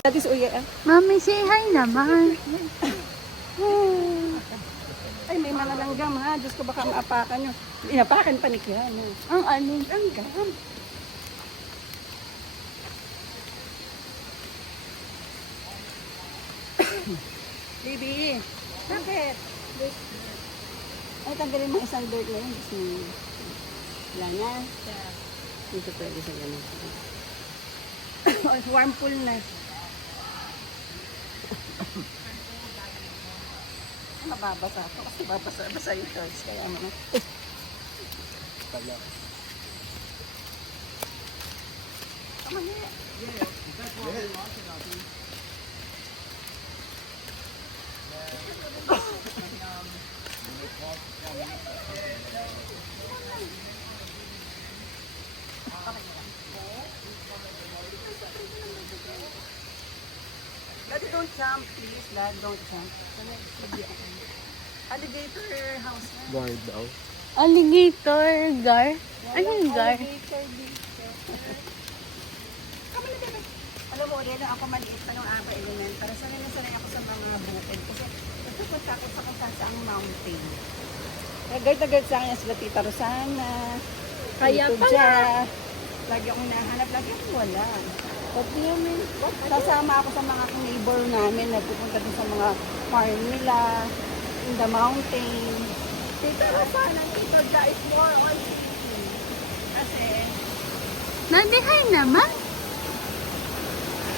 That is uya. Mami, say hi naman. Ay, may mga langgam ha. Diyos ko baka maapakan nyo. Inapakan pa ni Kiano. Ang alin? Langgam. Baby, bakit? Ay, tanggalin mo isang dirt na yun. Gusto mo. Wala na. Dito pwede sa ganun. Warm pool na. Mababasa ako kasi babasa yung shorts. Kaya ano na. Come on here. Daddy, don't jump, please. Dad, don't jump. Alligator house na. Guard daw. Alligator, gar? Ano yung gar? Alligator dito. Kami na, bebe. Alam mo, Orena, ako maliit pa nung aba elementary. Sanay na sanay ako sa mga bukid. Kasi nagpupunta ako sa kung saan mountain. Guard na guard sa akin sila Tita Rosana. Kaya Tito pala. Ja. Lagi akong nahanap. Lagi akong wala. Pag namin, sasama ako sa mga neighbor namin. Nagpupunta din sa mga farm nila. In the mountain. Tita Rosana, Tito Ja is more on city. Kasi, Daddy, hi naman.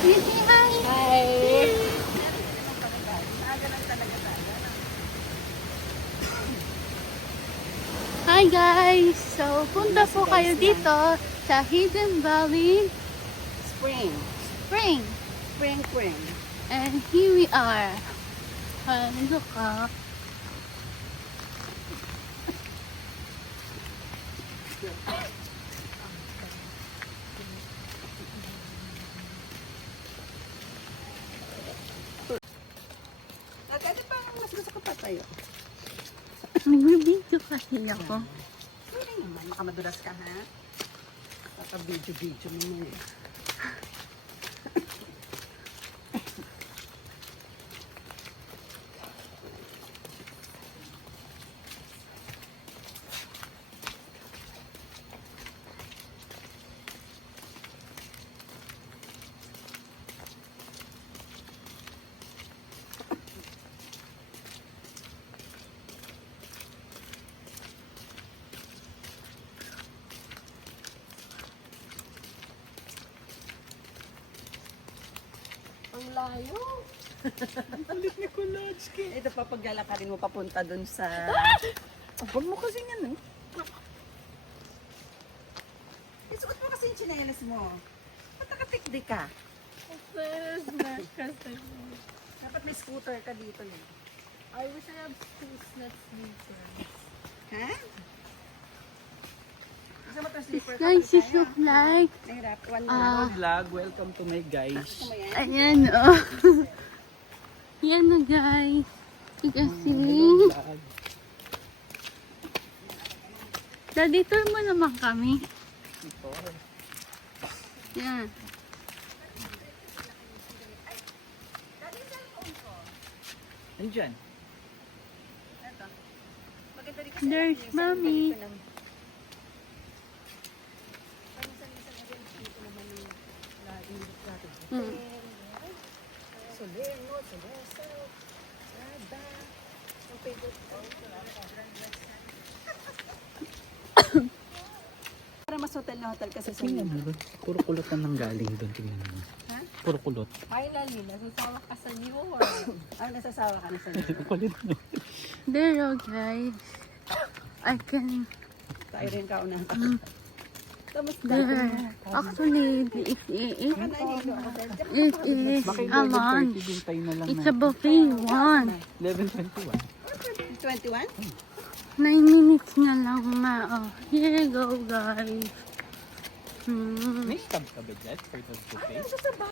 Say hi. hi! Maaga lang talaga tayo. Hi guys! So, punta po kayo dito sa Hidden Valley Spring. Spring. Spring. And here we are. Look up. Nagkati pa, mas gusto ko pa tayo. Nag-video kasi ako. Pwede naman, makamadulas ka ha? Kaka-video mo mo eh. Ang layo. Kulit ni Kulotski. Ito pa paglalakarin mo papunta dun sa... Huwag mo kasi yan eh. Isuot mo kasi yung tsinelas mo. Ba't nakatikdi ka? Dapat may scooter ka dito eh. I wish I have shoes not sleepers. Ha? Gusto mo itong slipper? Guys, this look like... Nahirap. One Ah. more. Vlog, welcome to my guys. Gusto mo yan? Ayan, oh. Yan na, guys. You can see. Vlog. Daddy, tour mo naman kami. Ito. Yan. Andyan. Ito. Maganda rin kasi There's minsan mommy. ganito ng- Dito naman yung laging dati. Hmm. Soleno, Soleso, Sada. Ang favorite ko. Para mas hotel na hotel kasi sa Tingnan mo doon. Puro kulot na nanggaling doon. Tingnan mo. Ha? Puro kulot. Finally, nasusawa ka sa New World. Nasasawa ka na sa inyo. Kulit mo. There, oh, guys. I can... Tayo rin kauna. Tapos There. Actually, it is nahilo ako dahil it is a lunch. Bintay na lang It's na. a buffet one. 11:21. 21? 9 minutes nga lang na. Oh, here you go, guys. May stab ka ba dyan for the buffet? Nasa sa baba.